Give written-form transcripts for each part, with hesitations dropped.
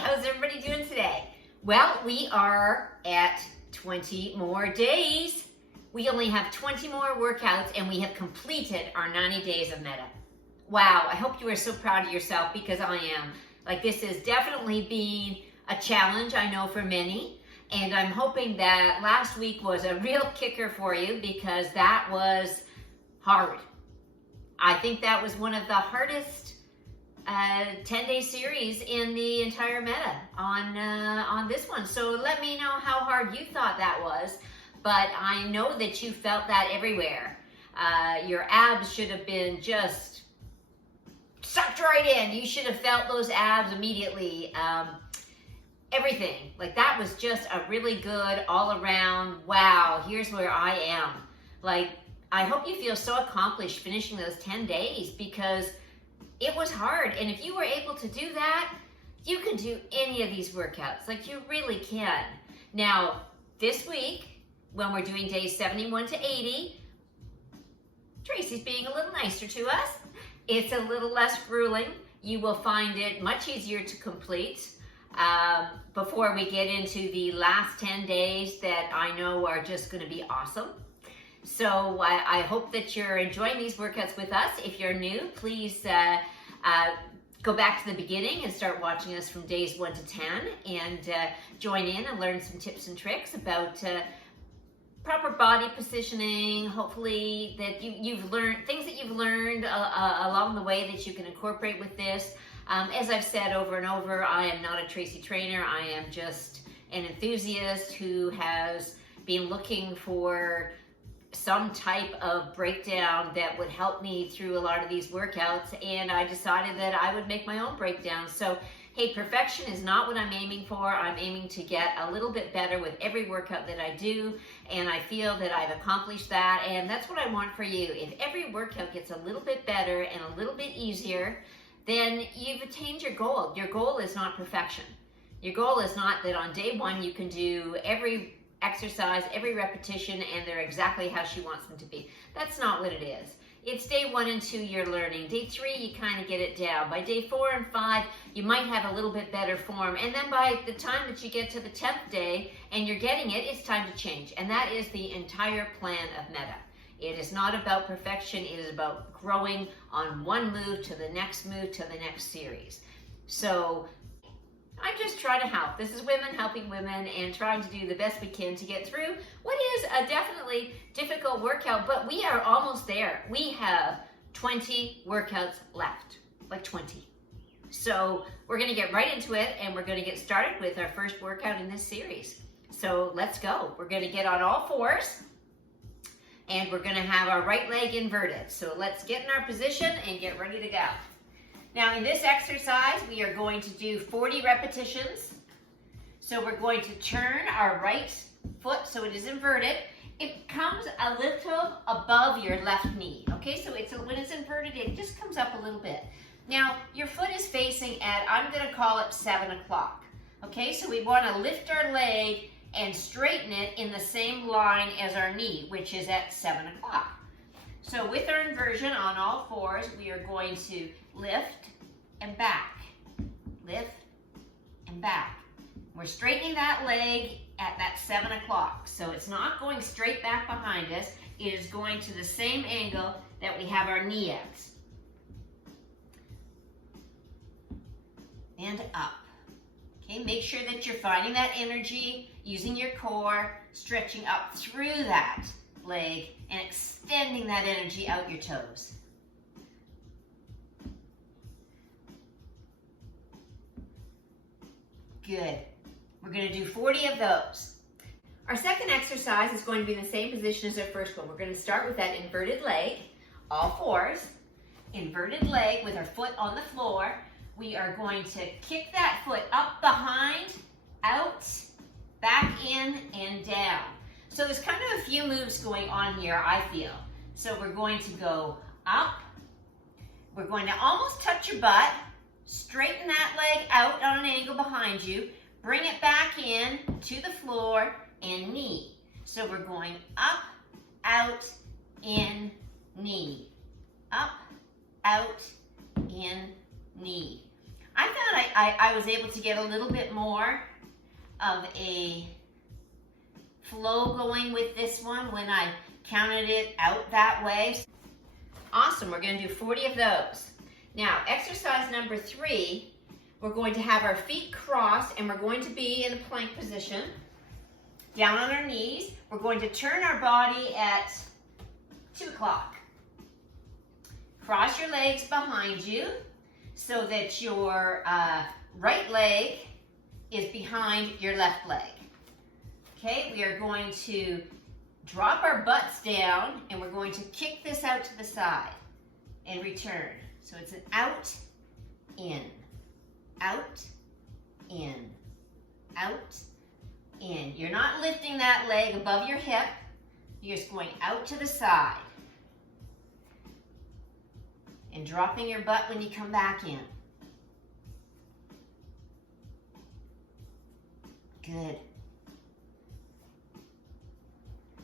how's everybody doing today? Well, we are at 20 more days. We only have 20 more workouts and we have completed our 90 days of Meta. Wow, I hope you are so proud of yourself because I am. Like, this has definitely been a challenge, I know, for many. And I'm hoping that last week was a real kicker for you because that was hard. I think that was one of the hardest 10-day series in the entire Meta on this one. So let me know how hard you thought that was. But I know that you felt that everywhere. Your abs should have been just sucked right in. You should have felt those abs immediately. Everything. Like, that was just a really good all around, wow, here's where I am. Like, I hope you feel so accomplished finishing those 10 days because it was hard. And if you were able to do that, you can do any of these workouts. Like, you really can. Now, this week, when we're doing days 71 to 80, Tracy's being a little nicer to us. It's a little less grueling. You will find it much easier to complete before we get into the last 10 days that I know are just going to be awesome. So I hope that you're enjoying these workouts with us. If you're new, please go back to the beginning and start watching us from days 1 to 10 and join in and learn some tips and tricks about proper body positioning. Hopefully that you've learned things that you've learned along the way that you can incorporate with this. As I've said over and over, I am not a Tracy trainer. I am just an enthusiast who has been looking for some type of breakdown that would help me through a lot of these workouts, and I decided that I would make my own breakdown. So, hey, perfection is not what I'm aiming for. I'm aiming to get a little bit better with every workout that I do, and I feel that I've accomplished that, and that's what I want for you. If every workout gets a little bit better and a little bit easier, then you've attained your goal. Your goal is not perfection. Your goal is not that on day 1 you can do every exercise, every repetition, and they're exactly how she wants them to be. That's not what it is. It's day 1 and 2 you're learning. Day 3 you kind of get it down. By day 4 and 5 you might have a little bit better form, and then by the time that you get to the 10th day and you're getting it, it's time to change. And that is the entire plan of Meta. It is not about perfection. It is about growing on one move to the next move to the next series. So I'm just trying to help. This is women helping women and trying to do the best we can to get through what is a definitely difficult workout, but we are almost there. We have 20 workouts left, like 20. So we're going to get right into it, and we're going to get started with our first workout in this series. So let's go. We're going to get on all fours, and we're going to have our right leg inverted. So let's get in our position and get ready to go. Now, in this exercise, we are going to do 40 repetitions. So we're going to turn our right foot so it is inverted. It comes a little above your left knee. Okay, so when it's inverted, it just comes up a little bit. Now, your foot is facing at, I'm going to call it 7 o'clock. Okay, so we want to lift our leg and straighten it in the same line as our knee, which is at 7 o'clock. So with our inversion on all fours, we are going to lift and back, lift and back. We're straightening that leg at that 7 o'clock. So it's not going straight back behind us. It is going to the same angle that we have our knee at. And up. Okay, make sure that you're finding that energy, using your core, stretching up through that leg and extending that energy out your toes. Good. We're going to do 40 of those. Our second exercise is going to be in the same position as our first one. We're going to start with that inverted leg, all fours, inverted leg with our foot on the floor. We are going to kick that foot up behind, out, back in, and down. So there's kind of a few moves going on here, I feel. So we're going to go up. We're going to almost touch your butt. Straighten that leg out on an angle behind you. Bring it back in to the floor and knee. So we're going up, out, in, knee. Up, out, in, knee. I found I I was able to get a little bit more of a flow going with this one when I counted it out that way. Awesome, we're gonna do 40 of those. Now, exercise number 3, we're going to have our feet crossed and we're going to be in a plank position, down on our knees. We're going to turn our body at 2 o'clock. Cross your legs behind you so that your right leg is behind your left leg. Okay, we are going to drop our butts down and we're going to kick this out to the side and return. So it's an out, in, out, in, out, in. You're not lifting that leg above your hip. You're just going out to the side and dropping your butt when you come back in. Good.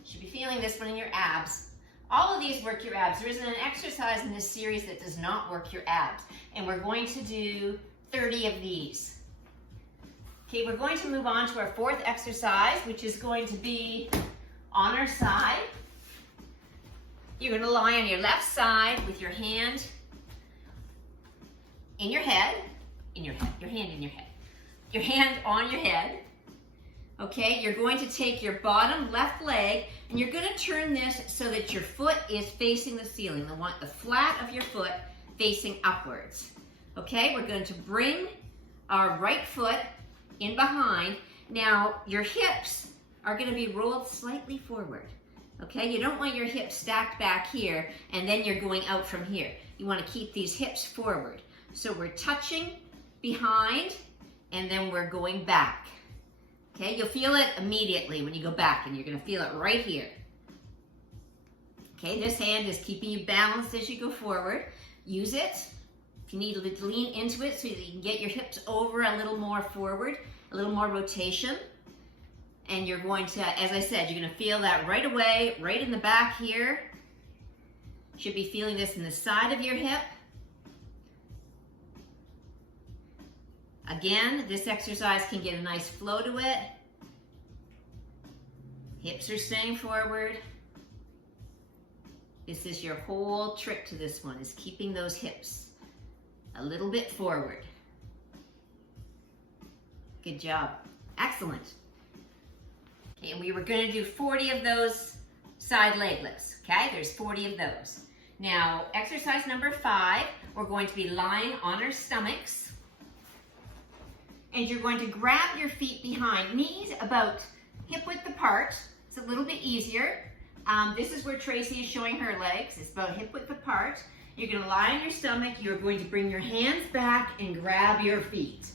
Should be feeling this one in your abs. All of these work your abs. There isn't an exercise in this series that does not work your abs. And we're going to do 30 of these. Okay, we're going to move on to our 4th exercise, which is going to be on our side. You're going to lie on your left side with your hand in your head, your hand in your head, your hand on your head. Okay, you're going to take your bottom left leg and you're going to turn this so that your foot is facing the ceiling, the flat of your foot facing upwards. Okay, we're going to bring our right foot in behind. Now, your hips are going to be rolled slightly forward. Okay, you don't want your hips stacked back here and then you're going out from here. You want to keep these hips forward. So we're touching behind and then we're going back. Okay, you'll feel it immediately when you go back and you're going to feel it right here. Okay, this hand is keeping you balanced as you go forward. Use it. If you need to lean into it so that you can get your hips over a little more forward, a little more rotation. And you're going to, as I said, you're going to feel that right away, right in the back here. You should be feeling this in the side of your hip. Again, this exercise can get a nice flow to it. Hips are staying forward. This is your whole trick to this one, is keeping those hips a little bit forward. Good job. Excellent. Okay, and we were going to do 40 of those side leg lifts. Okay, there's 40 of those. Now, exercise number 5, we're going to be lying on our stomachs. And you're going to grab your feet behind, knees about hip width apart. It's a little bit easier. This is where Tracy is showing her legs. It's about hip width apart. You're going to lie on your stomach. You're going to bring your hands back and grab your feet.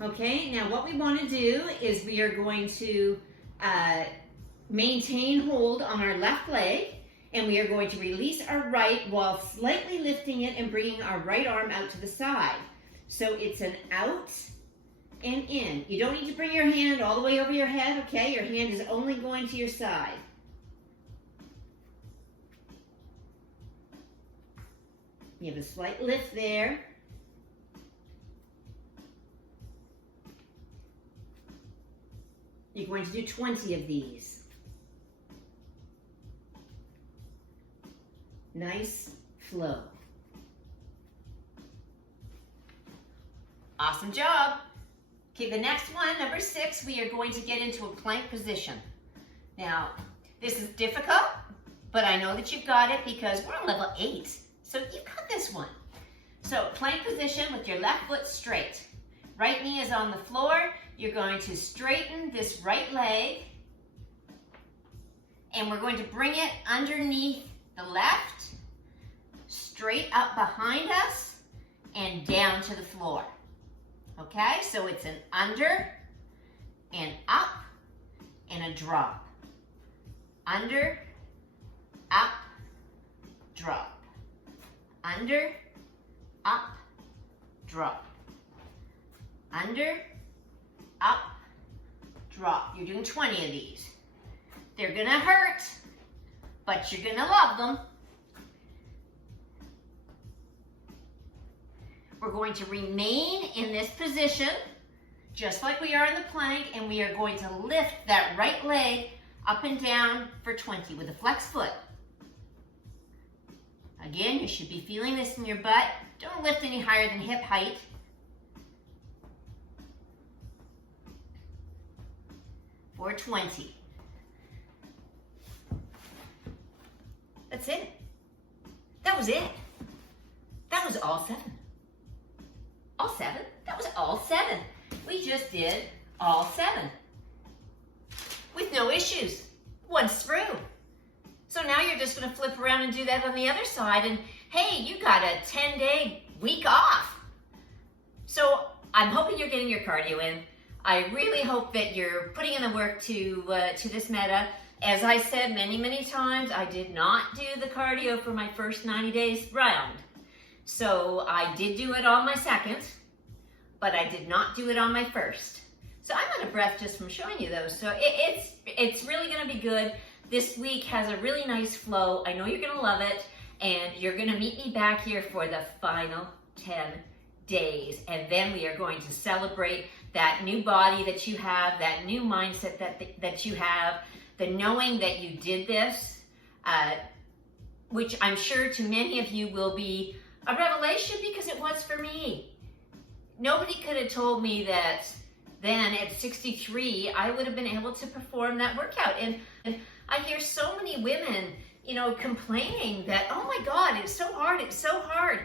Okay, now what we want to do is we are going to maintain hold on our left leg, and we are going to release our right while slightly lifting it and bringing our right arm out to the side. So it's an out and in. You don't need to bring your hand all the way over your head, okay? Your hand is only going to your side. You have a slight lift there. You're going to do 20 of these. Nice flow. Awesome job. Okay, the next one, number 6, we are going to get into a plank position. Now, this is difficult, but I know that you've got it because we're on level 8. So you've got this one. So plank position with your left foot straight. Right knee is on the floor. You're going to straighten this right leg. And we're going to bring it underneath the left, straight up behind us, and down to the floor. Okay, so it's an under, and up, and a drop. Under, up, drop. Under, up, drop. Under, up, drop. You're doing 20 of these. They're gonna hurt, but you're gonna love them. We're going to remain in this position, just like we are in the plank, and we are going to lift that right leg up and down for 20 with a flex foot. Again, you should be feeling this in your butt. Don't lift any higher than hip height. For 20. That's it. That was it. That was all 7. All 7? That was all 7. We just did all 7. With no issues. Once through. So now you're just going to flip around and do that on the other side, and hey, you got a 10-day week off. So I'm hoping you're getting your cardio in. I really hope that you're putting in the work to this meta. As I said many times, I did not do the cardio for my first 90 days round. So I did do it on my second, but I did not do it on my first. So I'm out of breath just from showing you those. So it's really going to be good. This week has a really nice flow. I know you're going to love it, and you're going to meet me back here for the final 10 days. And then we are going to celebrate that new body that you have, that new mindset that you have, the knowing that you did this, which I'm sure to many of you will be a revelation because it was for me. Nobody could have told me that then at 63, I would have been able to perform that workout. And I hear so many women, complaining that, oh my God, it's so hard, it's so hard.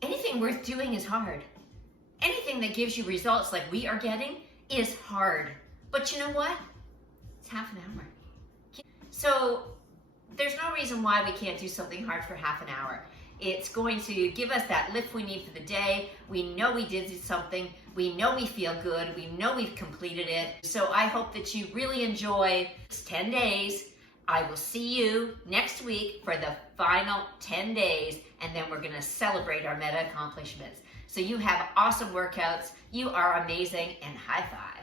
Anything worth doing is hard. Anything that gives you results like we are getting is hard. But you know what? It's half an hour. So there's no reason why we can't do something hard for half an hour. It's going to give us that lift we need for the day. We know we did something. We know we feel good. We know we've completed it. So I hope that you really enjoy this 10 days. I will see you next week for the final 10 days, and then we're going to celebrate our meta accomplishments. So you have awesome workouts. You are amazing, and high five.